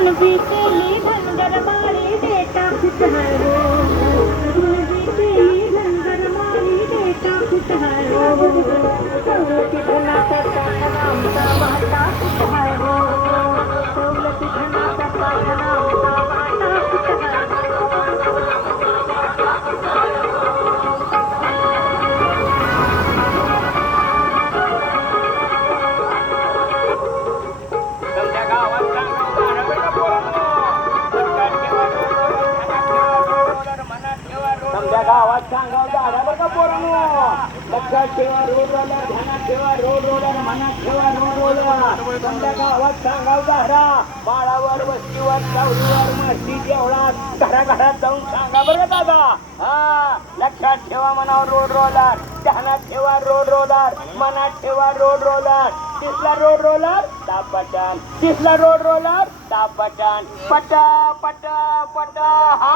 ढोल भी खेली धन दरबारी बेटा हर आमच्या गावात सांगाव झाला बरं का पोरांनो? लक्षात ठेवा रोड रोलर ध्यानात ठेवा रोड रोलर मनात ठेवा रोड रोलर आमच्या गावात सांगाव झाडा माळावर वस्तीवर चावडीवर मस्ती जेवढा घराघरात जाऊन सांगा बरं का दादा? हा लक्षात ठेवा मनावर रोड रोलर ध्यानात ठेवा रोड रोलर मनात ठेवा रोड रोलर तिसला रोड रोलर तापटन तिसला रोड रोलर तापटन पट पट पट. हा.